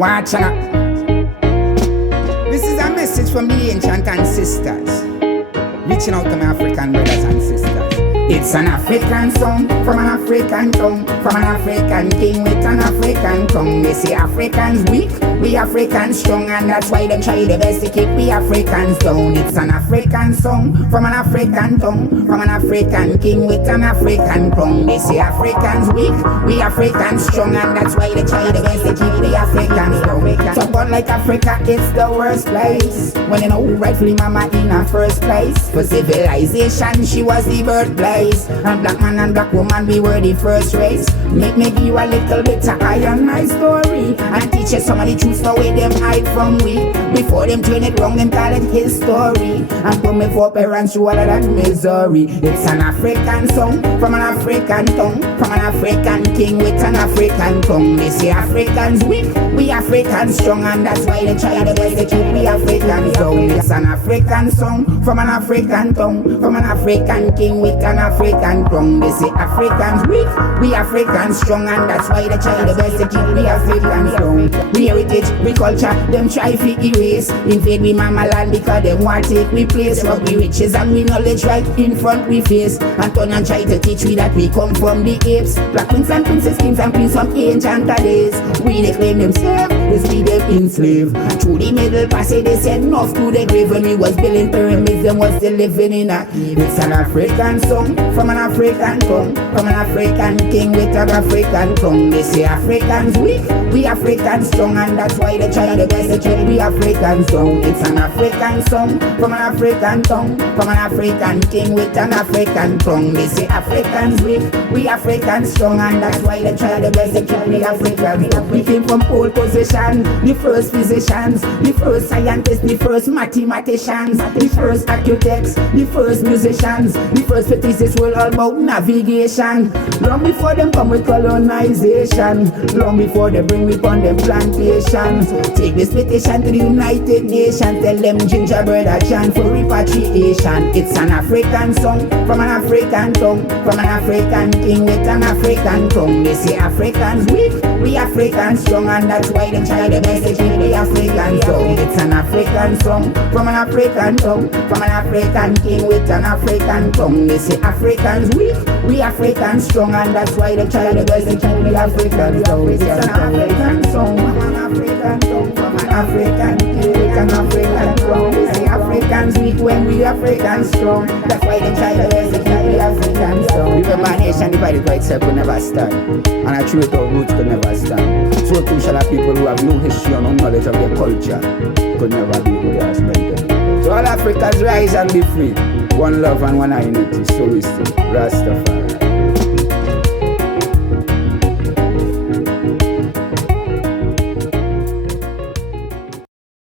Watch out. This is a message from the ancient ancestors, reaching out to my African brothers and sisters. It's an African song from an African tongue, from an African king with an African tongue. They say Africans weak, we Africans strong, and that's why they try their best to keep we Africans down. It's an African song from an African tongue, from an African king with an African tongue. They say Africans weak, we Africans strong, and that's why they try their best to keep the Africans down. So God like Africa, it's the worst place, when you know who rightfully mama in her first place. For civilization, she was the birthplace, and black man and black woman, we were the first race. Make me give you a little bit of my story, and teach you some of the truths the way them hide from we. Before them turn it wrong, them call it history, and put me for parents through all of that misery. It's an African song from an African tongue, from an African king with an African tongue. They say Africans weak, we Africans strong, and that's why they try the best to keep we Africans down. It's an African song from an African tongue, from an African king with an African tongue. They say Africans weak, we Africans strong, and that's why they try the best to keep we Africans down. We heritage, we culture, them try to erase, invade we mama land because them want take we place. Rob we riches and we knowledge right in front we face, and turn and try to teach we that we come from the apes. Black queens and princess, kings and queens from ancient days. We they claim themselves, they see them enslaved. Through the middle passage they said enough to the grave. When we was building pyramids, them was still living in a cave. It's an African song from an African tongue, from an African king with an African tongue. They say Africans weak, we Africans strong, and that's why they try the best to treat we Africans down. It's an African song from an African tongue, from an African king with an African tongue. They say Africans weak, we Africans strong, and that's why they try the best to treat we Africans down. We came from pole position, the first physicians, the first scientists, the first mathematicians, the first architects, the first musicians, the first physicists were all about navigation. Long before them come with colonization, long before they bring we on them plantations. Take this petition to the United Nations, tell them Ginjyah Bread a chant for repatriation. It's an African song from an African tongue, from an African king with an African tongue. They say Africans weak, we Africans strong, and that's why they try the best to keep the African song. It's an African song from an African tongue, from an African king with an African tongue. They say Africans weak, we Africans strong, and that's why they try the best to keep the African song. It's an African song from an African tongue, from an African king with an African tongue. They say Africans weak when we Africans strong, that's why they try the best to keep the African song. Remember, a nation divided by itself could never stand, and a true without roots could never stand. So too shall people who have no history or no knowledge of their culture could never be who they are meant to be. So all Africans rise and be free. One love and one unity. So we still Rastafari.